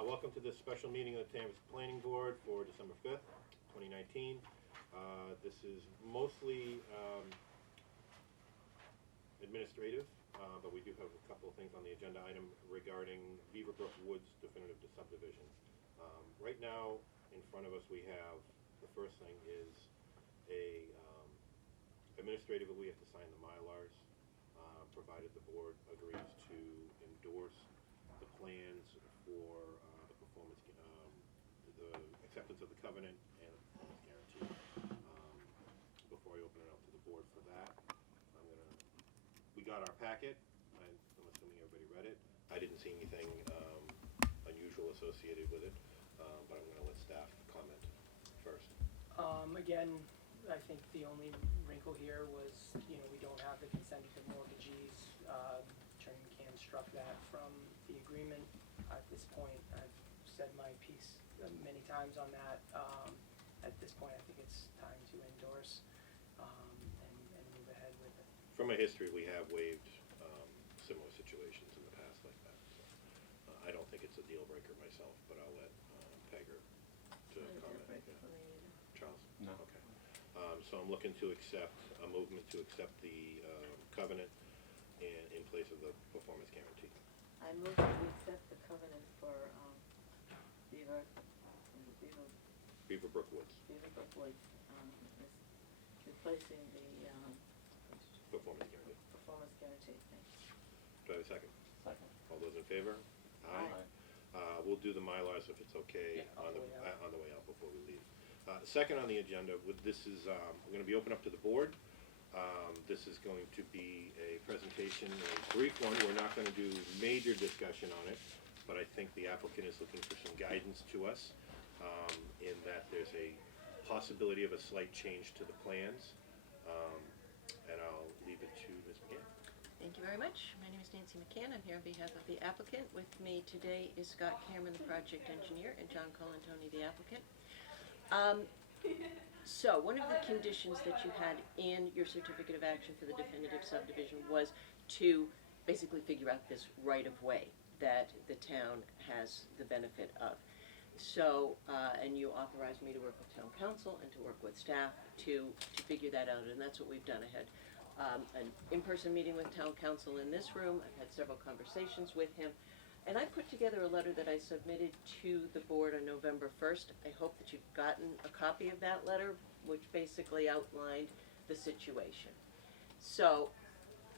Welcome to this special meeting of the Danvers Planning Board for December 5th, 2019. This is mostly administrative, but we do have a couple of things on the agenda item regarding Beaverbrook Woods definitive subdivision. Right now, in front of us, we have, the first thing is administrative, we have to sign the Mylars, provided the board agrees to endorse the plans for the performance, the acceptance of the covenant and the performance guarantee. Before I open it up to the board for that, we got our packet. I'm assuming everybody read it. I didn't see anything unusual associated with it, but I'm going to let staff comment first. Again, I think the only wrinkle here was, we don't have the consent of the mortgagees. Attorney McCann struck that from the agreement. At this point, I've said my piece many times on that. At this point, I think it's time to endorse and move ahead with it. From a history, we have waived similar situations in the past like that. So, I don't think it's a deal breaker myself, but I'll let Pegger to comment. Charles? No. Okay. So I'm looking to accept a movement to accept the covenant in place of the performance guarantee. I move that we accept the covenant for Beaverbrook Woods. Beaverbrook Woods, replacing the Performance guarantee. performance guarantee. Thanks. Do I have a second? Second. All those in favor? Aye. We'll do the Mylars if it's okay Yeah, on the way out before we leave. Second on the agenda, this is going to be open up to the board. This is going to be a presentation, a brief one. We're not going to do major discussion on it, but I think the applicant is looking for some guidance to us in that there's a possibility of a slight change to the plans, and I'll leave it to Ms. McCann. Thank you very much. My name is Nancy McCann. I'm here on behalf of the applicant. With me today is Scott Cameron, the project engineer, and John Colantoni, the applicant. So one of the conditions that you had in your certificate of action for the definitive subdivision was to basically figure out this right-of-way that the town has the benefit of. So, and you authorized me to work with town council and to work with staff to figure that out, and that's what we've done. I had an in-person meeting with town council in this room. I've had several conversations with him. And I put together a letter that I submitted to the board on November 1st. I hope that you've gotten a copy of that letter, which basically outlined the situation. So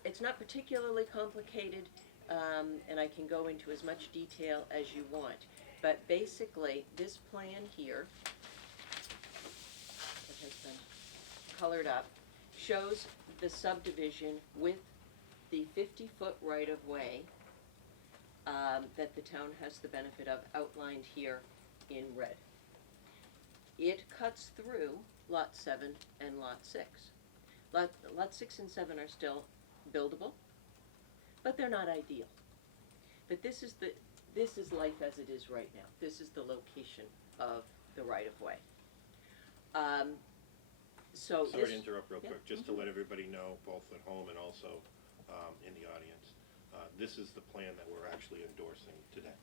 it's not particularly complicated, and I can go into as much detail as you want. But basically, this plan here, that has been colored up, shows the subdivision with the 50-foot right-of-way that the town has the benefit of, outlined here in red. It cuts through Lot 7 and Lot 6. Lot 6 and 7 are still buildable, but they're not ideal. But this is life as it is right now. This is the location of the right-of-way. Sorry to interrupt real quick, just to let everybody know, both at home and also in the audience. This is the plan that we're actually endorsing today.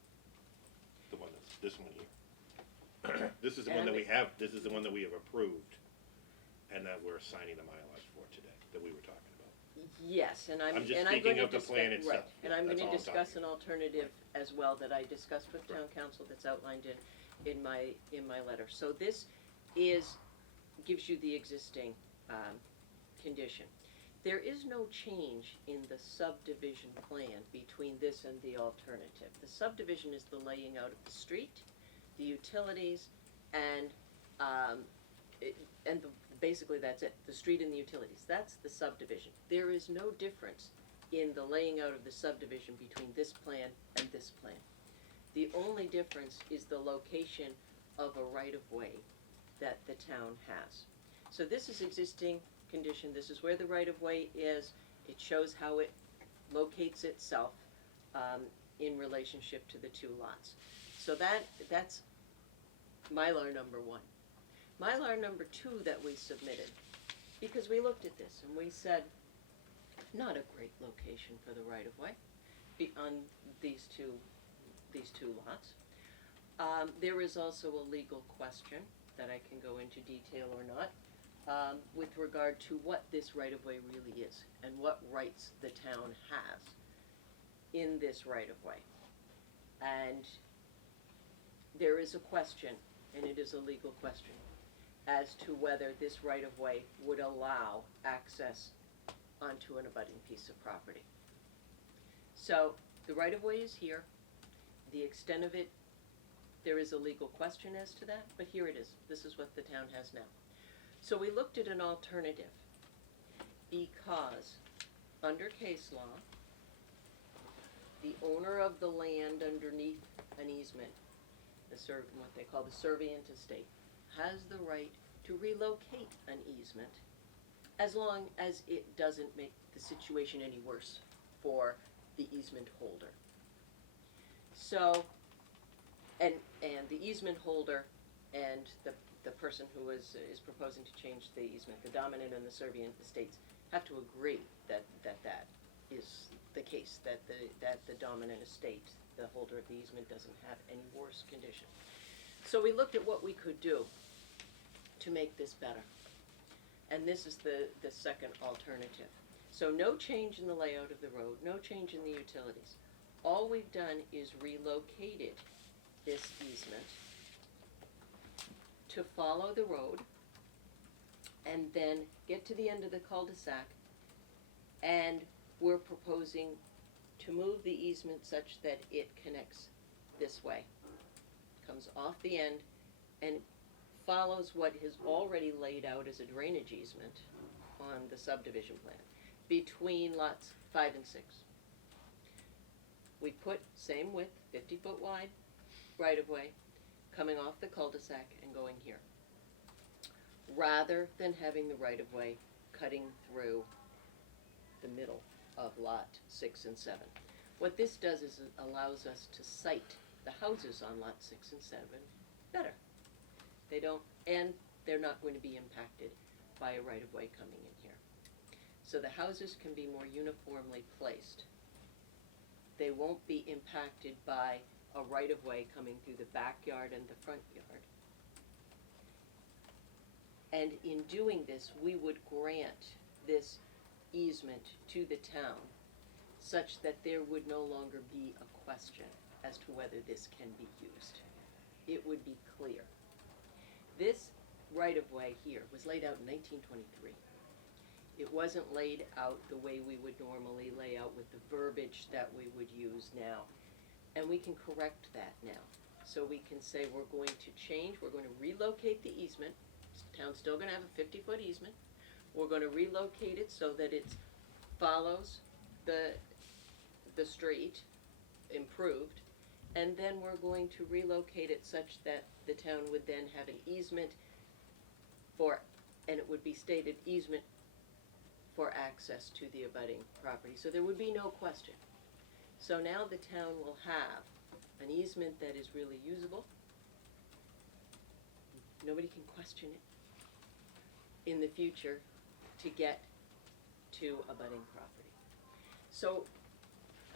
The one that's this one here. This is the one that we have. This is the one that we have approved, and that we're signing the Mylars for today. That we were talking about. Yes, and I'm just going speaking to of the plan itself. Right, and I'm going That's to all I'm discuss talking an alternative as well that I discussed with town council that's outlined in my letter. So this gives you the existing condition. There is no change in the subdivision plan between this and the alternative. The subdivision is the laying out of the street, the utilities, and basically that's it. The street and the utilities. That's the subdivision. There is no difference in the laying out of the subdivision between this plan and this plan. The only difference is the location of a right-of-way that the town has. So this is existing condition. This is where the right-of-way is. It shows how it locates itself in relationship to the two lots. So that's Mylar number 1. Mylar number 2 that we submitted, because we looked at this and we said, not a great location for the right-of-way on these two lots. There is also a legal question that I can go into detail or not, with regard to what this right-of-way really is and what rights the town has in this right-of-way. And there is a question, and it is a legal question, as to whether this right-of-way would allow access onto an abutting piece of property. So, the right-of-way is here. The extent of it, there is a legal question as to that, but here it is. This is what the town has now. So we looked at an alternative, because under case law, the owner of the land underneath an easement, what they call the servient estate, has the right to relocate an easement as long as it doesn't make the situation any worse for the easement holder. So, and the easement holder and the person who is proposing to change the easement, the dominant and the servient estates, have to agree that is the case, that the dominant estate, the holder of the easement, doesn't have any worse condition. So we looked at what we could do to make this better. And this is the second alternative. So no change in the layout of the road, no change in the utilities. All we've done is relocated this easement to follow the road and then get to the end of the cul-de-sac, and we're proposing to move the easement such that it connects this way, comes off the end and follows what is already laid out as a drainage easement on the subdivision plan between lots 5 and 6. We put same width, 50-foot wide, right-of-way, coming off the cul-de-sac and going here, rather than having the right-of-way cutting through the middle of lot 6 and 7. What this does is it allows us to site the houses on lot 6 and 7 better. They don't, and they're not going to be impacted by a right-of-way coming in here. So the houses can be more uniformly placed. They won't be impacted by a right-of-way coming through the backyard and the front yard. And in doing this, we would grant this easement to the town such that there would no longer be a question as to whether this can be used. It would be clear. This right-of-way here was laid out in 1923. It wasn't laid out the way we would normally lay out with the verbiage that we would use now. And we can correct that now. So we can say we're going to change, we're going to relocate the easement. The town's still going to have a 50-foot easement. We're going to relocate it so that it follows the street, improved, and then we're going to relocate it such that the town would then have an easement for, and it would be stated easement for access to the abutting property. So there would be no question. So now the town will have an easement that is really usable. Nobody can question it in the future to get to abutting property. So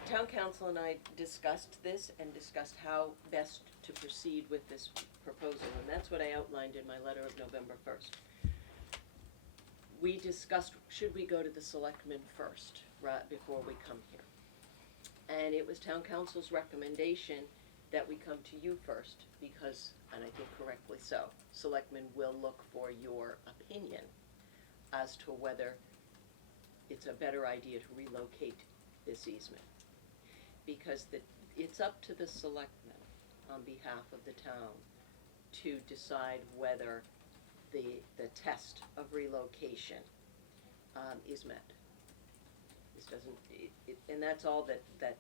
town council and I discussed this and discussed how best to proceed with this proposal, and that's what I outlined in my letter of November 1st. We discussed, should we go to the selectmen first, right, before we come here? And it was town council's recommendation that we come to you first, because, and I think correctly so, selectmen will look for your opinion as to whether it's a better idea to relocate this easement. Because it's up to the selectmen on behalf of the town to decide whether the test of relocation is met. This doesn't, and that's all that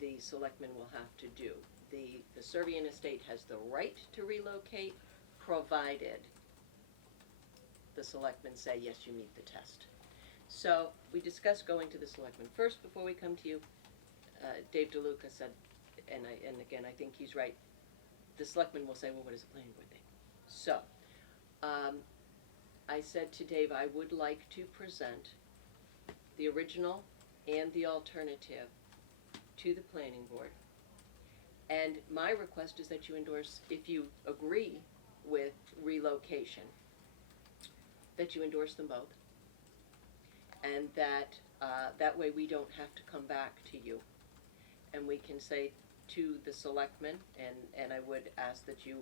the selectmen will have to do. The Servian estate has the right to relocate, provided the selectmen say, yes, you meet the test. So we discussed going to the selectmen first before we come to you. Dave DeLuca said, and again, I think he's right, the selectmen will say, well, what does the planning board think? So, I said to Dave, I would like to present the original and the alternative to the planning board, And my request is that you endorse, if you agree with relocation, that you endorse them both. And that way we don't have to come back to you. And we can say to the selectmen, and I would ask that you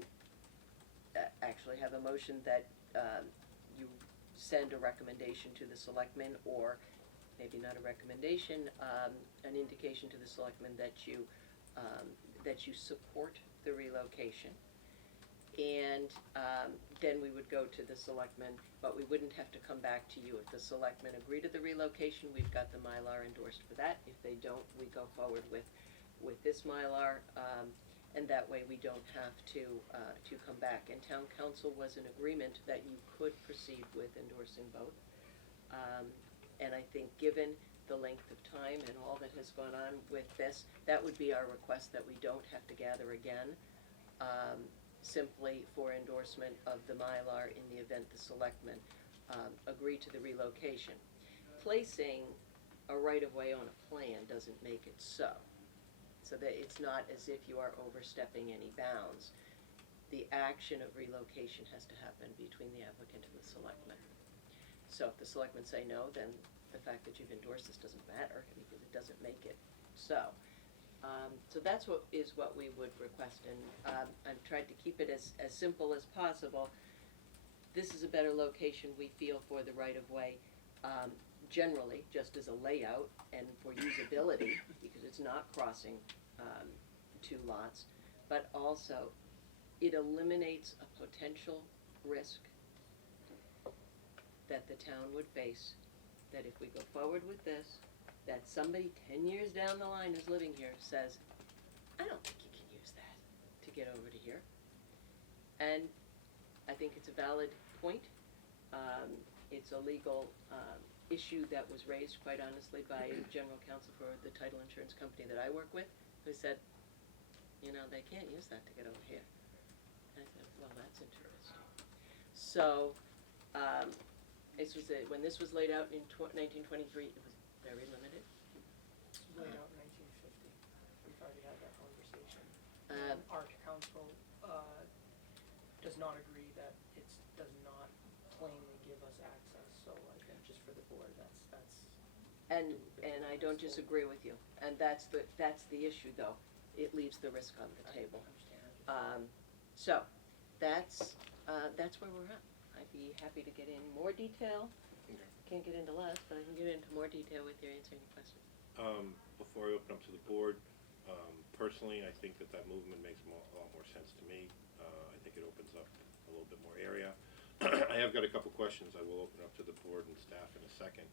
actually have a motion that you send a recommendation to the selectmen, or maybe not a recommendation, an indication to the selectmen that you support the relocation. And then we would go to the selectmen, but we wouldn't have to come back to you. If the selectmen agree to the relocation, we've got the Mylar endorsed for that. If they don't, we go forward with this Mylar, and that way we don't have to come back. And town council was in agreement that you could proceed with endorsing both. And I think given the length of time and all that has gone on with this, that would be our request, that we don't have to gather again, simply for endorsement of the Mylar in the event the selectmen agree to the relocation. Placing a right-of-way on a plan doesn't make it so that it's not as if you are overstepping any bounds. The action of relocation has to happen between the applicant and the selectmen. So if the selectmen say no, then the fact that you've endorsed this doesn't matter, because it doesn't make it so. So that's what we would request, and I've tried to keep it as simple as possible. This is a better location, we feel, for the right-of-way, generally, just as a layout and for usability, because it's not crossing two lots, but also it eliminates a potential risk that the town would face, that if we go forward with this, that somebody 10 years down the line who's living here says, I don't think you can use that to get over to here. And I think it's a valid point. It's a legal issue that was raised, quite honestly, by general counsel for the title insurance company that I work with, who said, they can't use that to get over here. And I said, well, that's interesting. So, when this was laid out in 1923, it was very limited. It was laid out in 1950. We've already had that conversation. Our council does not agree that it does not plainly give us access, so I think just for the board, that's. And I don't disagree with you, and that's the issue, though. It leaves the risk on the table. So, that's where we're at. I'd be happy to get in more detail. Okay. Can't get into less, but I can get into more detail with you, answer any questions. Before I open up to the board, personally, I think that movement makes a lot more sense to me. I think it opens up a little bit more area. I have got a couple questions I will open up to the board and staff in a second.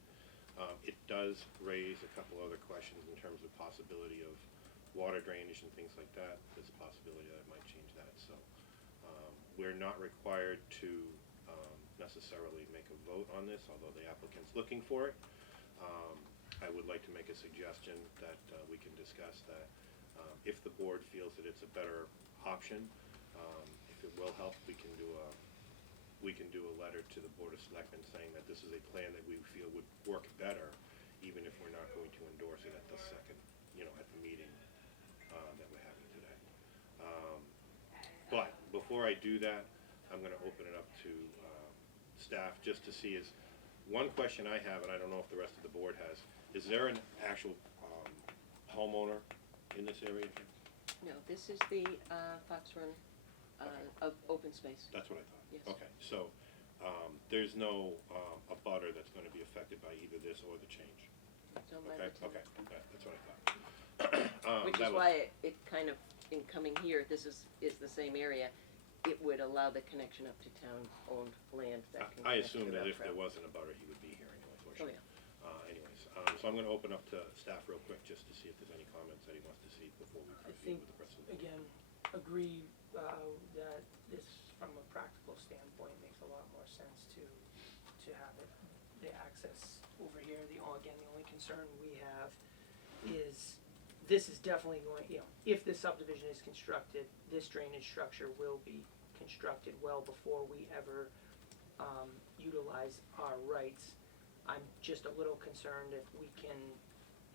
It does raise a couple other questions in terms of possibility of water drainage and things like that. There's a possibility that it might change that. So we're not required to necessarily make a vote on this, although the applicant's looking for it. I would like to make a suggestion that we can discuss that if the board feels that it's a better option, if it will help, we can do a letter to the Board of Selectmen saying that this is a plan that we feel would work better, even if we're not going to endorse it at the second, at the meeting that we're having today. But before I do that, I'm going to open it up to staff just to see one question I have, and I don't know if the rest of the board has, is there an actual homeowner in this area here? No, this is the Fox Run of open space. That's what I thought. Yes. Okay, so there's no abutter that's going to be affected by either this or the change? So Okay, that's what I thought. Which is why it kind of, in coming here, this is the same area, it would allow the connection up to town-owned land that can. I assume that if there wasn't a butter, he would be here anyway. Oh, yeah. So I'm going to open up to staff real quick just to see if there's any comments that he wants to see before we proceed with the rest of the. Again, agree that this, from a practical standpoint, makes a lot more sense to have the access over here. The only concern we have is this is definitely going, if this subdivision is constructed, this drainage structure will be constructed well before we ever utilize our rights. I'm just a little concerned if we can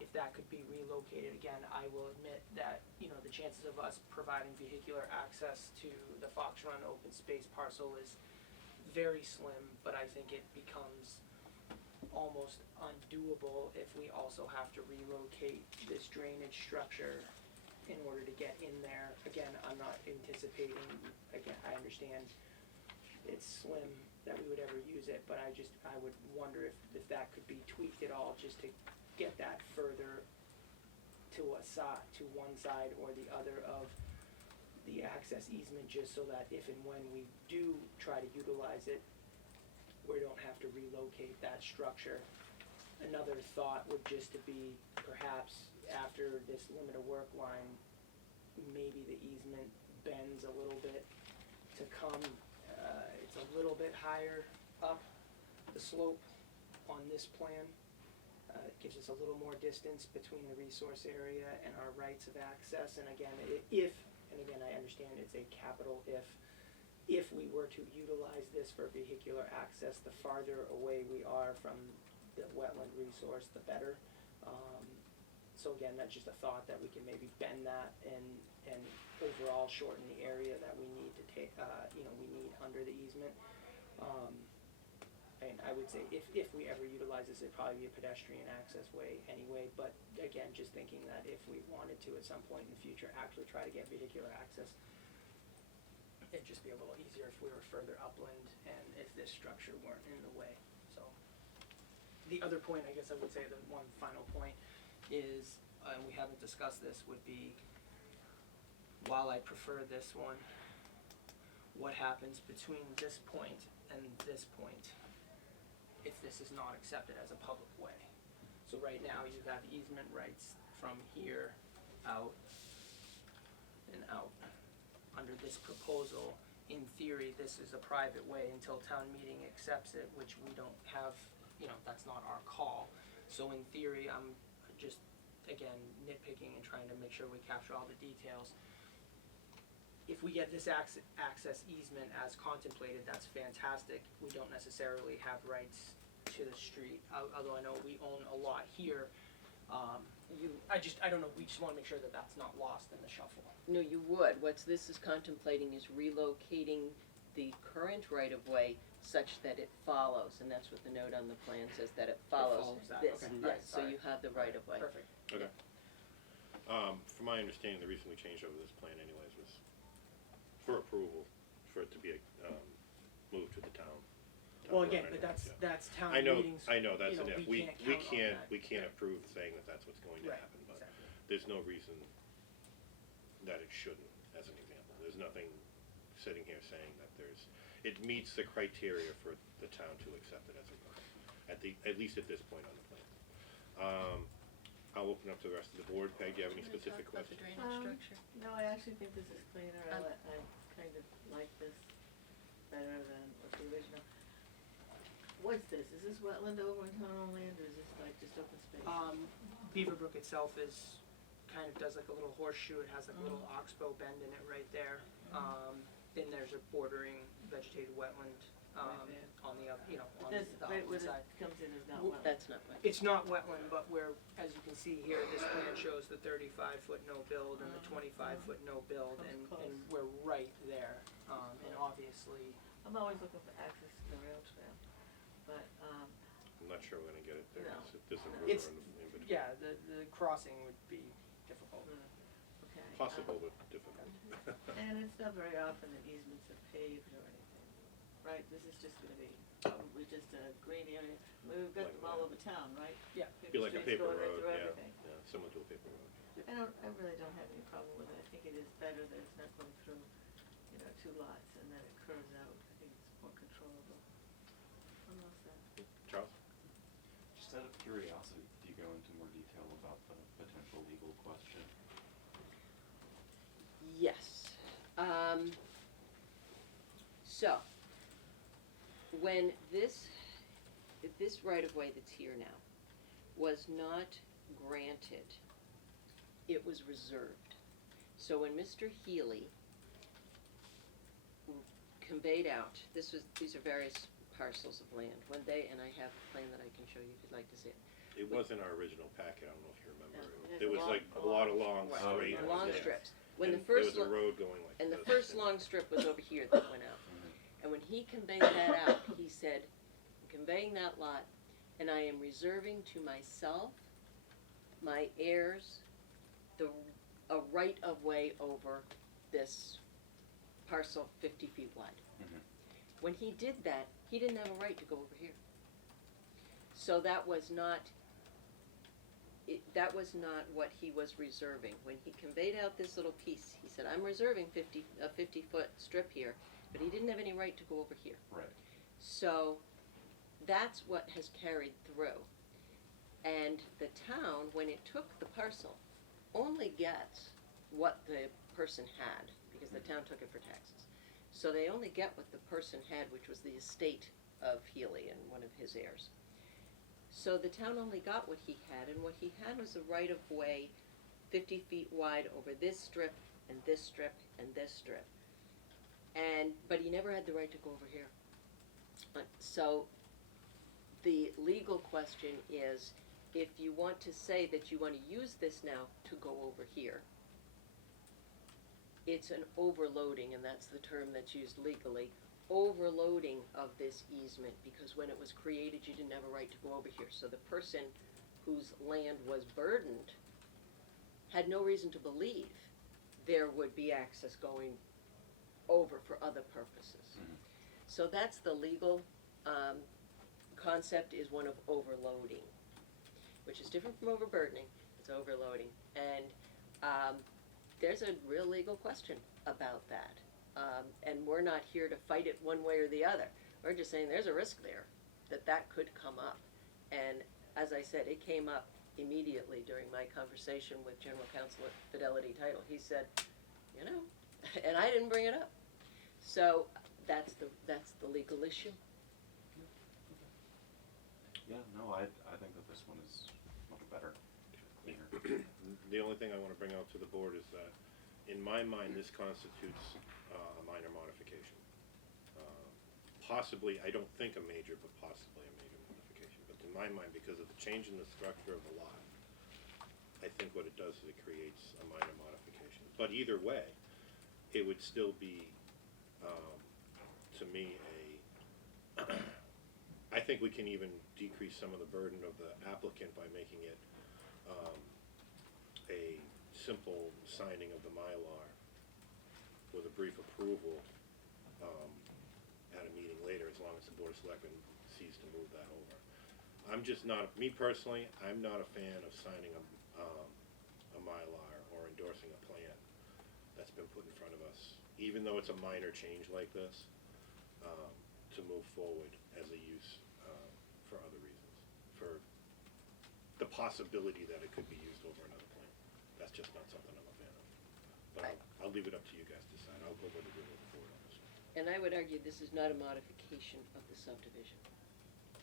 if that could be relocated, again, I will admit that, the chances of us providing vehicular access to the Fox Run open space parcel is very slim, but I think it becomes almost undoable if we also have to relocate this drainage structure in order to get in there. Again, I'm not anticipating, I understand it's slim that we would ever use it, but I would wonder if that could be tweaked at all, just to get that further to one side or the other of the access easement, just so that if and when we do try to utilize it, we don't have to relocate that structure. Another thought would just to be, perhaps after this limit of work line, maybe the easement bends a little bit to come, it's a little bit higher up the slope on this plan. It gives us a little more distance between the resource area and our rights of access, and again, I understand it's a capital if we were to utilize this for vehicular access, the farther away we are from the wetland resource, the better. So again, that's just a thought that we can maybe bend that and overall shorten the area that we need to take, we need under the easement. And I would say if we ever utilize this, it'd probably be a pedestrian access way anyway, but again, just thinking that if we wanted to at some point in the future actually try to get vehicular access, it'd just be a little easier if we were further upland and if this structure weren't in the way, so. The other point, I guess I would say, the one final point is, and we haven't discussed this, would be, while I prefer this one, what happens between this point and this point if this is not accepted as a public way? So right now you have easement rights from here out and out. Under this proposal, in theory, this is a private way until town meeting accepts it, which we don't have, that's not our call. So in theory, I'm just, again, nitpicking and trying to make sure we capture all the details. If we get this access easement as contemplated, that's fantastic. We don't necessarily have rights to the street, although I know we own a lot here. I don't know, we just wanna make sure that that's not lost in the shuffle. No, you would. What this is contemplating is relocating the current right-of-way such that it follows, and that's what the note on the plan says, that it follows that, this. okay. Yes, so Alright. you have the right-of-way. Perfect. Okay. From my understanding, the reason we changed over this plan anyways was for approval, for it to be, moved to the town. Well, again, board but anyway, that's town I know, meetings. that's you know, an if, we can't count on that. we can't approve saying that that's what's going to Right, happen, but exactly. there's no reason that it shouldn't, as an example. There's nothing sitting here saying that it meets the criteria for the town to accept it as a road, at least at this point on the plan. I'll open up to the rest of the board. Peg, do you have any specific questions? No, I actually think this is cleaner, I kind of like this better than what the original. What's this, is this wetland over in town-owned land, or is this like just open space? Beaverbrook itself kind of does like a little horseshoe, it has like a little oxbow bend in it right there. Then there's a bordering vegetated wetland, Right there. on the other, on This, the right upland where side. this comes in is not Well, wetland. That's not what. It's not wetland, but where, as you can see here, this plan shows the 35-foot no build and the 25-foot no build, Comes and close. we're right there. And obviously, I'm always looking for access to the rail trail, but, I'm not sure we're gonna get it there. No. There's a river It's- in between. yeah, the crossing would be difficult. okay. Possible, but difficult. And it's not very often that easements are paved or anything, right? This is just gonna be probably just a green area. We've got Like them all that. over town, right? Yeah. Be like a Streets paper going right road, through yeah, everything. yeah, similar to a paper road. I really don't have any problem with it. I think it is better that it's not going through, two lots and then it curves out. I think it's more controllable. I'm all set. Charles? Just out of curiosity, do you go into more detail about the potential legal question? Yes. So, when this right-of-way that's here now was not granted, it was reserved. So when Mr. Healy conveyed out, these are various parcels of land, when they, and I have a plan that I can show you if you'd like to see it. It was in our original packet, I don't know if you remember. Yeah, There was like a lot of long Right. straight. Oh, long yeah. strips. When the And first there was a lo- road going like And the this, first and- long strip was over here that went out. And when he conveyed that out, he said, "I'm conveying that lot, and I am reserving to myself, my heirs, a right of way over this parcel 50 feet wide." Mhm. When he did that, he didn't have a right to go over here. So that was not what he was reserving. When he conveyed out this little piece, he said, "I'm reserving a 50-foot strip here," but he didn't have any right to go over here. Right. So that's what has carried through. And the town, when it took the parcel, only gets what the person had, because the town took it for taxes. So they only get what the person had, which was the estate of Healy and one of his heirs. So the town only got what he had, and what he had was a right-of-way 50 feet wide over this strip, and this strip, and this strip. But he never had the right to go over here. So the legal question is, if you want to say that you want to use this now to go over here, it's an overloading, and that's the term that's used legally, overloading of this easement, because when it was created, you didn't have a right to go over here. So the person whose land was burdened had no reason to believe there would be access going over for other purposes. Mhm. So that's the legal concept, is one of overloading, which is different from overburdening. It's overloading. And there's a real legal question about that. And we're not here to fight it one way or the other. We're just saying there's a risk there that could come up. And as I said, it came up immediately during my conversation with General Counsel at Fidelity Title. He said, and I didn't bring it up. So that's the legal issue. Yeah, no, I think that this one is much better, cleaner. The only thing I want to bring out to the board is that, in my mind, this constitutes a minor modification. Possibly, I don't think a major, but possibly a major modification. But in my mind, because of the change in the structure of the lot, I think what it does is it creates a minor modification. But either way, it would still be, to me, I think we can even decrease some of the burden of the applicant by making it a simple signing of the Mylar with a brief approval at a meeting later, as long as the Board of Selectmen sees to move that over. I'm just not, me personally, I'm not a fan of signing a Mylar or endorsing a plan that's been put in front of us, even though it's a minor change like this, to move forward as a use for other reasons, for the possibility that it could be used over another plan. That's just not something I'm a fan of. But I'll leave it up to you guys to decide. I'll go with the will of the board on this one. And I would argue this is not a modification of the subdivision.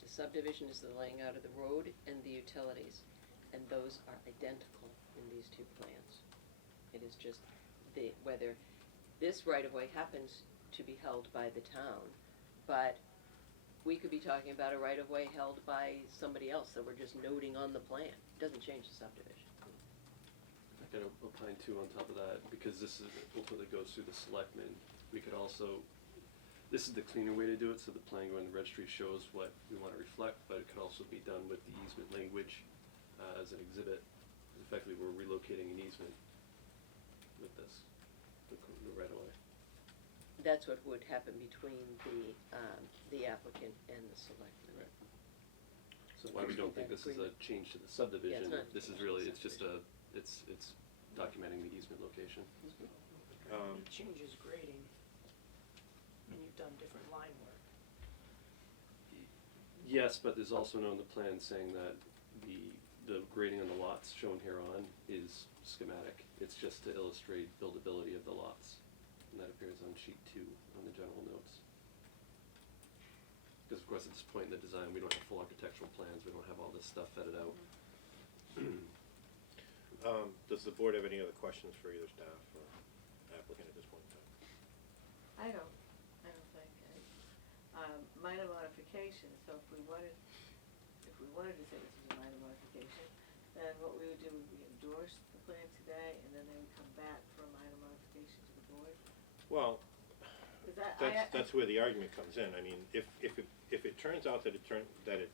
The subdivision is the laying out of the road and the utilities, and those are identical in these two plans. It is just whether this right-of-way happens to be held by the town, but we could be talking about a right-of-way held by somebody else that we're just noting on the plan. It doesn't change the subdivision. I kind of opine too on top of that, because this is ultimately goes through the selectmen. We could also, this is the cleaner way to do it, so the plan going in the registry shows what we want to reflect, but it could also be done with the easement language as an exhibit. Effectively, we're relocating an easement with this, the right away. That's what would happen between the applicant and the selectmen. Right. So why we don't think this is a change to the subdivision, not a this is change to really, the it's just it's documenting the easement location. It changes grading, and you've done different line work. Yes, but there's also note in the plan saying that the grading on the lots shown here on is schematic. It's just to illustrate buildability of the lots. And that appears on sheet 2 on the general notes. Because of course at this point in the design, we don't have full architectural plans, we don't have all this stuff vetted out. Does the board have any other questions for either staff or applicant at this point in time? I don't think, minor modification, so if we if we wanted to say this was a minor modification, then what we would do would we endorse the plan today, and then they would come back for a minor modification to the board? Well, 'Cause that, that's where the argument comes in. I mean, if it turns out that it,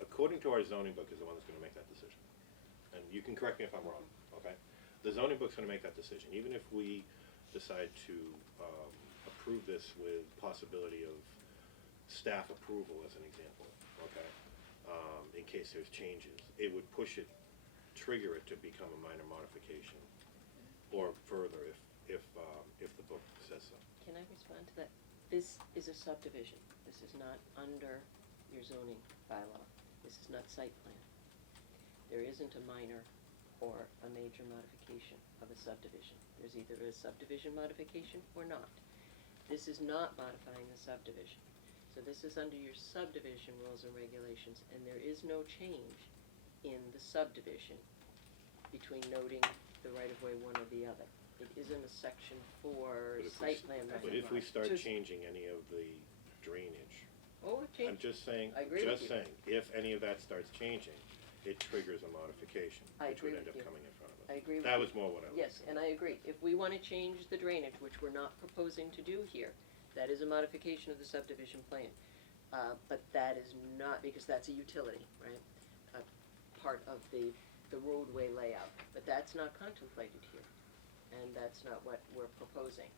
according to our zoning book, is the one that's gonna make that decision. And you can correct me if I'm wrong, okay? The zoning book's gonna make that decision, even if we decide to, approve this with possibility of staff approval as an example, okay? In case there's changes, it would trigger it to become a minor modification, or further if the book says so. Can I respond to that? This is a subdivision. This is not under your zoning bylaw. This is not site plan. There isn't a minor or a major modification of a subdivision. There's either a subdivision modification or not. This is not modifying the subdivision. So this is under your subdivision rules and regulations, and there is no change in the subdivision between noting the right-of-way one or the other. It isn't a section for But if we site s- plan But review. if we start Just- changing any of the drainage, Oh, it I'm changed. just saying, I agree with you. if any of that starts changing, it triggers a modification, I which would agree end up with you. coming in front of us. I agree with That you. was more what I was Yes, saying. and I agree. If we want to change the drainage, which we're not proposing to do here, that is a modification of the subdivision plan. But that is not, because that's a utility, right? A part of the roadway layout. But that's not contemplated here, and that's not what we're proposing.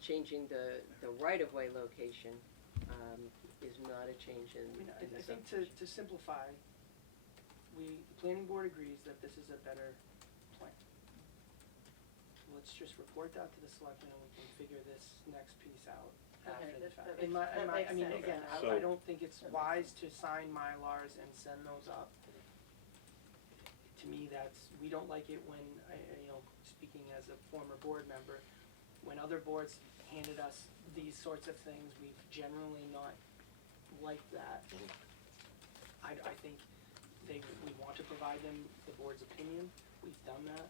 Changing the right-of-way location is not a change in I mean, the I think subdivision. to simplify, the planning board agrees that this is a better plan. Let's just report that to the selectmen and we can figure this next piece out after Okay, the that fact. makes- that I makes mean, sense. again, So- I don't think it's That makes wise to sign Mylars and send those up. To me, we don't like it when, speaking as a former board member, when other boards handed us these sorts of things, we've generally not liked that. Mhm. I think we want to provide them the board's opinion, we've done that,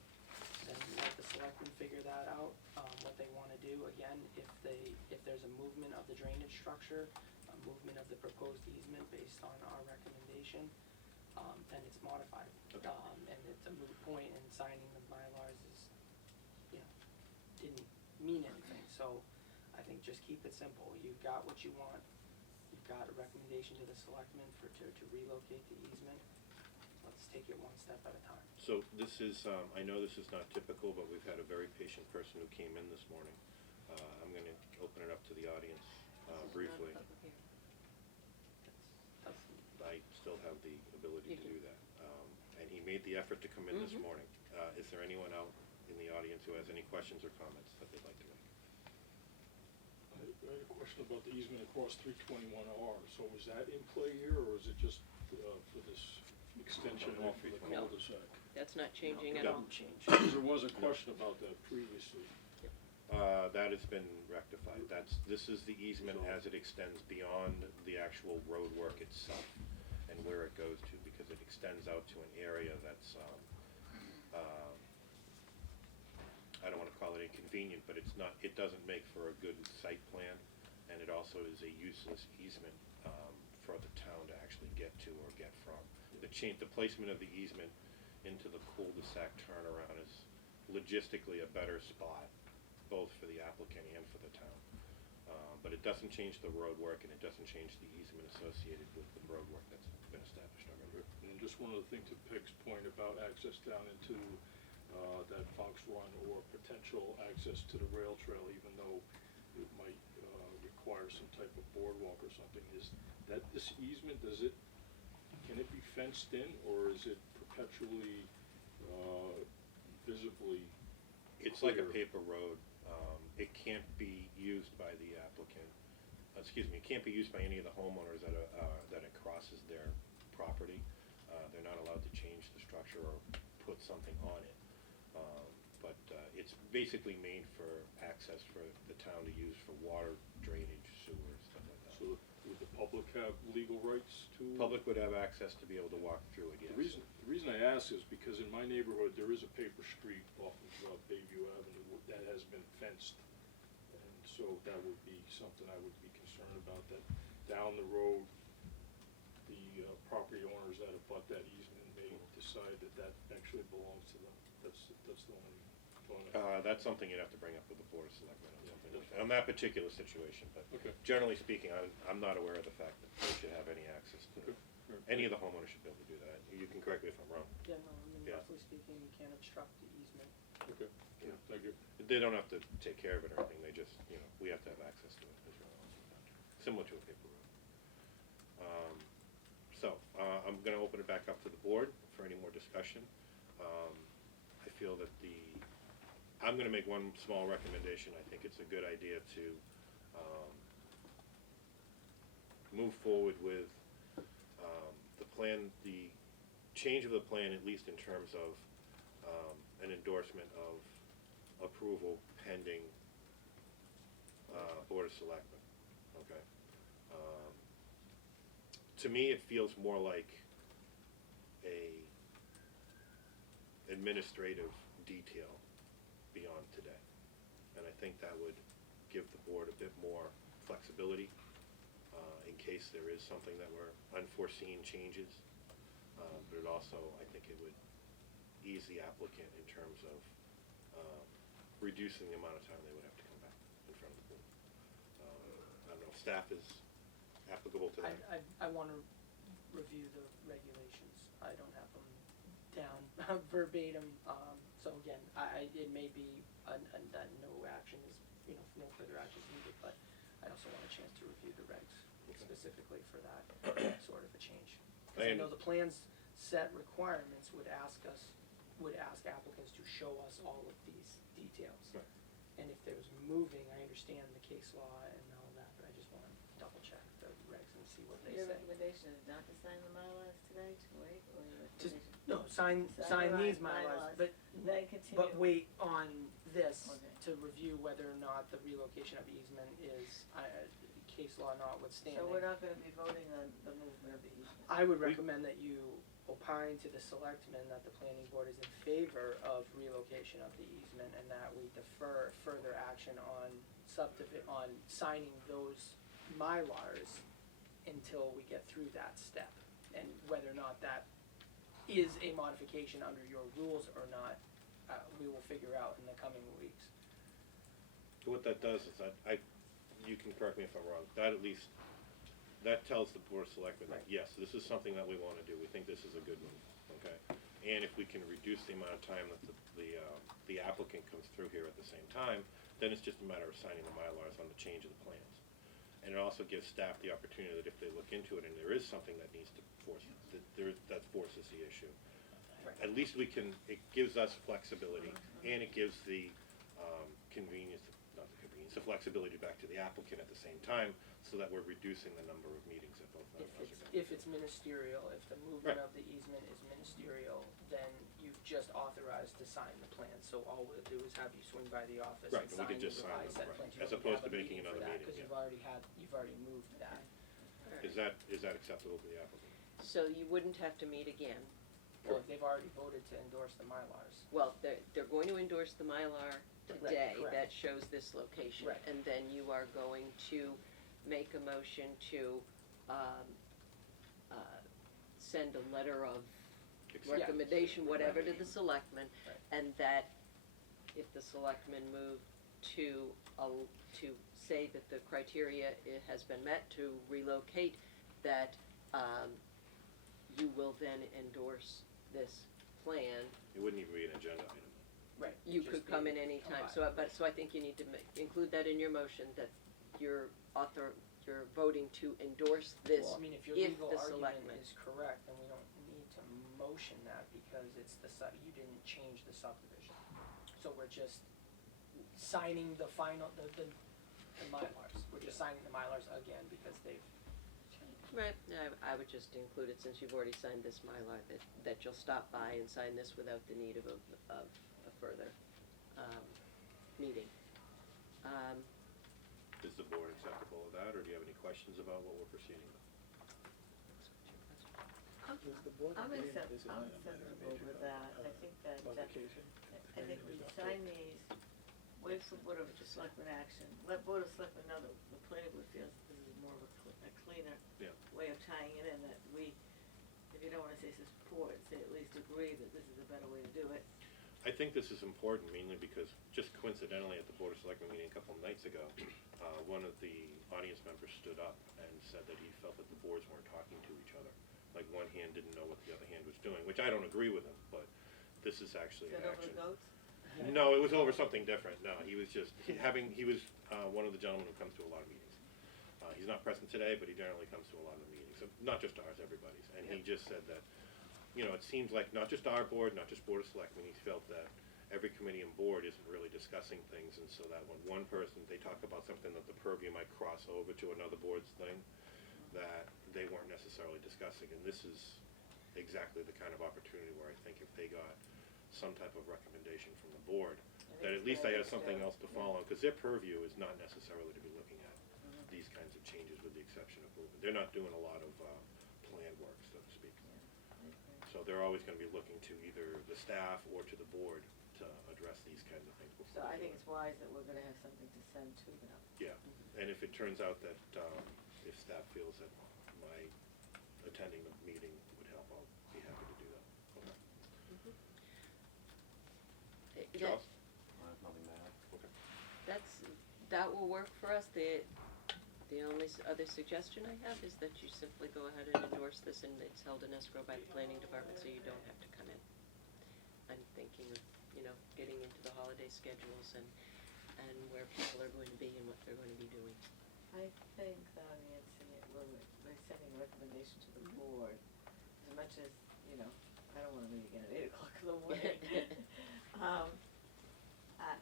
then let the selectmen figure that out, what they wanna do. Again, if there's a movement of the drainage structure, a movement of the proposed easement based on our recommendation, then it's modified. Okay. And it's a moot point, and signing the Mylars didn't mean anything, so I think just keep it simple. You've got what you want, you've got a recommendation to the selectmen to relocate the easement. Let's take it one step at a time. So this is, I know this is not typical, but we've had a very patient person who came in this morning. I'm gonna open it up to the audience This is not a briefly. public hearing. That's I still have the ability You to do. do that. And he made the effort to come in this Mhm. morning. Is there anyone out in the audience who has any questions or comments that they'd like to make? I had a question about the easement across 321R. So is that in play here, or is it just for this extension off of the No. cul-de-sac? That's not changing at No. all. change. Because there was a question about that previously. That has been rectified. This is the easement as it extends beyond the actual road work itself and where it goes to, because it extends out to an area that's, I don't wanna call it inconvenient, but it doesn't make for a good site plan, and it also is a useless easement, for the town to actually get to or get from. The placement of the easement into the cul-de-sac turnaround is logistically a better spot, both for the applicant and for the town. But it doesn't change the road work, and it doesn't change the easement associated with the road work that's been established already. And just one other thing to Peg's point about access down into that Fox Run or potential access to the rail trail, even though it might require some type of boardwalk or something, is that this easement, can it be fenced in, or is it perpetually visibly It's like a clear? paper road. It can't be used by the applicant, it can't be used by any of the homeowners that it crosses their property. They're not allowed to change the structure or put something on it. But it's basically made for access for the town to use for water, drainage, sewer, stuff like that. So would the public have legal rights to? Public would have access to be able to walk through it, yes. The reason I ask is because in my neighborhood, there is a paper street off of Bayview Avenue that has been fenced. And so that would be something I would be concerned about, that down the road, the property owners that abut that easement may decide that that actually belongs to them. That's the only. That's something you'd have to bring up with the Board of Selectmen on something like that, on that particular situation, but Okay. generally speaking, I'm not aware of the fact that they should have any access to, Okay. any of the homeowners should be able to do that. You can correct me if I'm wrong. Yeah, no, I mean, Yeah. roughly speaking, you can't obstruct the easement. Okay, Yeah. thank you. They don't have to take care of it or anything, they just, we have to have access to it as well. Similar to a paper road. I'm gonna open it back up to the board for any more discussion. I feel that I'm gonna make one small recommendation. I think it's a good idea to, move forward with, the plan, the change of the plan, at least in terms of, an endorsement of approval pending, Board of Selectmen, okay? To me, it feels more like a administrative detail beyond today. And I think that would give the board a bit more flexibility, in case there is something that were unforeseen changes. But it also, I think it would ease the applicant in terms of, reducing the amount of time they would have to come back in front of the board. I don't know, if staff is applicable to that. I wanna review the regulations, I don't have them down verbatim, so again, it may be, that no action is, no further action is needed, but I also want a chance to review the regs Okay. specifically for that sort of a change. 'Cause I know the plans set requirements would ask applicants to show us all of these details. Right. And if there's moving, I understand the case law and all that, but I just wanna double check the regs and see what they Your say. recommendation is not to sign the Mylars today, to wait, or your Just, recommendation? no, sign the these Mylars, Mylars, but, Then continue. but wait on this Okay. to review whether or not the relocation of easement is, case law notwithstanding. So we're not gonna be voting on the movement of the easement? I would recommend that you opine to the selectmen that the planning board is in favor of relocation of the easement and that we defer further action on on signing those Mylars until we get through that step. And whether or not that is a modification under your rules or not, we will figure out in the coming weeks. So what that does is you can correct me if I'm wrong, that at least, that tells the Board of Selectmen that, Right. yes, this is something that we wanna do, we think this is a good move, okay? And if we can reduce the amount of time that the applicant comes through here at the same time, then it's just a matter of signing the Mylars on the change of the plans. And it also gives staff the opportunity that if they look into it and there is something that needs to that forces the issue, Right. at least it gives us flexibility, and it gives the the flexibility back to the applicant at the same time, so that we're reducing the number of meetings that both members are going. If it's ministerial, if the movement Right. of the easement is ministerial, then you've just authorized to sign the plan, so all we'll do is have you swing by the office Right, and and we sign could the just sign revised them, set right, plans. You as don't opposed have to a making for another that, meeting, Cause yeah. you've already moved that. Is that acceptable to the applicant? So you wouldn't have to meet again. Well, they've already voted to endorse the Mylars. Well, they're going to endorse the Mylar today correct. that shows this location. Right. And then you are going to make a motion to, send a letter of Accept- recommendation, whatever, to the Recommendation. selectmen. Right. And that if the selectmen move to say that the criteria has been met to relocate, that, you will then endorse this plan. It wouldn't even be an agenda item. Right. You just could come be in any time, combined. so I think you need to include that in your motion, that you're voting to endorse this Well, I mean, if your if legal the argument selectmen. is correct, then we don't need to motion that because it's you didn't change the subdivision. So we're just signing the final, the Mylars, we're just signing the Mylars again because they've changed. Right, I would just include it, since you've already signed this Mylar, that you'll stop by and sign this without the need of a further, meeting. Is the board acceptable with that, or do you have any questions about what we're proceeding with? I'm acceptable with that, I think that, I think we sign these, wait for Board of Selectmen action, let Board of Selectmen know that the planning board feels this is more of a cleaner Yeah. way of tying it in, that we you don't wanna say support, say at least agree that this is a better way to do it. I think this is important mainly because just coincidentally at the Board of Selectmen meeting a couple of nights ago, one of the audience members stood up and said that he felt that the boards weren't talking to each other. Like one hand didn't know what the other hand was doing, which I don't agree with him, but this is actually Is an that over action. the goats? No, it was over something different. No, he was just he was one of the gentlemen who comes to a lot of meetings. He's not present today, but he generally comes to a lot of the meetings, so not just ours, everybody's. And he just said that, you know, it seems like not just our board, not just Board of Selectmen, he felt that every committee and board isn't really discussing things, and so that when one person, they talk about something that the purview might cross over to another board's thing, that they weren't necessarily discussing. And this is exactly the kind of opportunity where I think if they got some type of recommendation from the board, that at least they have something else to follow, because their purview is not necessarily to be looking at these kinds of changes with the exception of movement. They're not doing a lot of plan work, so to speak. So they're always gonna be looking to either the staff or to the board to address these kinds of things So before I they think do it's wise that we're gonna have something to send to them. it. Yeah, and if it turns out that, if staff feels that my attending the meeting would help, I'll be happy to do that. Okay. Charles? I have nothing to add. Okay. That will work for us. The only other suggestion I have is that you simply go ahead and endorse this, and it's held in escrow by the planning department, so you don't have to come in. I'm thinking of, you know, getting into the holiday schedules and where people are going to be and what they're going to be doing. I think that Nancy, we're sending a recommendation to the board, as much as, you know, I don't wanna meet again at 8:00 in the morning.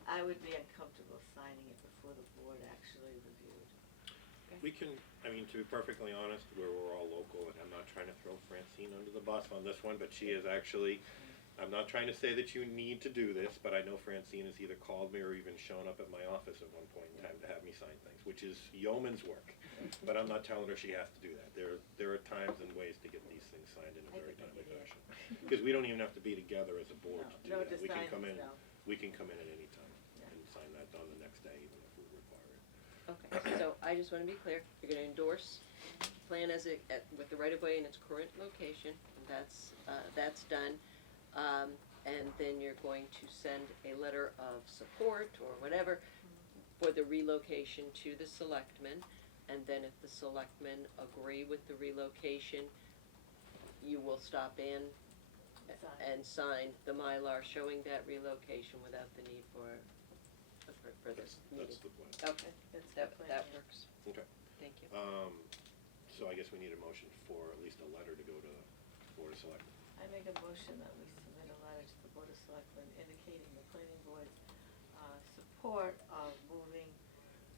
I would be uncomfortable signing it before the board actually reviewed. We can, I mean, to be perfectly honest, we're all local, and I'm not trying to throw Francine under the bus on this one, but she is actually, I'm not trying to say that you need to do this, but I know Francine has either called me or even shown up at my office at one point in time to have me sign things, which is yeoman's work. But I'm not telling her she has to do that. There are times and ways to get these things signed in a I very could timely make it fashion. Because we don't even have to be together as a board to do No, that. just We can sign come it, in, no. we can come in at any time Yeah. and sign that on the next day, even if we require it. Okay, so I just wanna be clear, you're gonna endorse plan as it, with the right-of-way in its current location, and that's done. And then you're going to send a letter of support or whatever for the relocation to the selectmen. And then if the selectmen agree with the relocation, you will stop in and sign the Mylar showing that relocation without the need for this meeting. That's the plan. Okay, That's the plan, that yeah. works, Okay. thank you. So I guess we need a motion for at least a letter to go to the Board of Selectmen. I make a motion that we submit a letter to the Board of Selectmen indicating the planning board's support of moving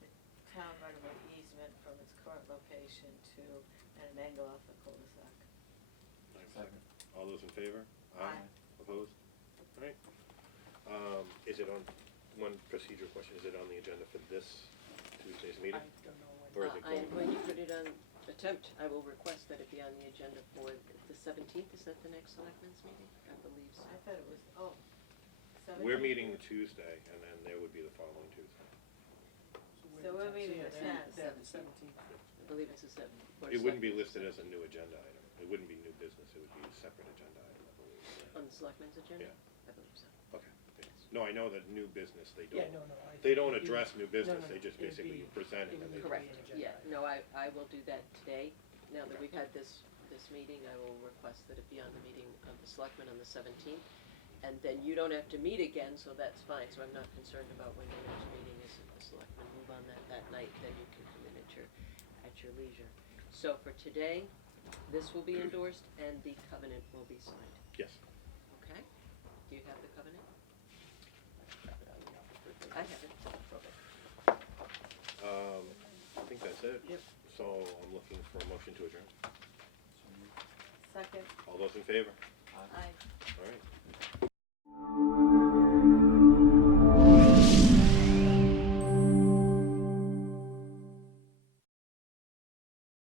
the town right-of-way easement from its current location to at an angle off the cul-de-sac. Second. All those in favor? Aye. Opposed? All right. Is it on, one procedural question, is it on the agenda for this Tuesday's I meeting? don't know when. Or is it I am going- going to put it on, I will request that it be on the agenda for the 17th, is that the next selectmen's meeting? I believe so. I thought it was, 17th. We're meeting Tuesday, and then there would be the following Tuesday. So we're meeting the Yeah, 10th. the 17th. I believe it's the 7th. It wouldn't be listed as a new agenda item. It wouldn't be new business, it would be a separate agenda item, I believe. On the selectmen's agenda? Yeah. I believe so. Okay. Yeah. No, I know that new business, they Yeah, don't, no, they don't it'd be- address new business, no, they just it'd basically be- present it it and would they. be Correct, an agenda yeah, item. no, I will do that today. Now that we've had this meeting, I will request that it be on the meeting of the selectmen on the 17th. And then you don't have to meet again, so that's fine, so I'm not concerned about when your next meeting is. If the selectmen move on that night, then you can come in at your leisure. So for today, this will be endorsed and the covenant will be signed, Yes. okay? Do you have the covenant? I have it. I think that's it. Yep. So I'm looking for a motion to adjourn. So moved. Second, All those in favor? Aye. aye. All right.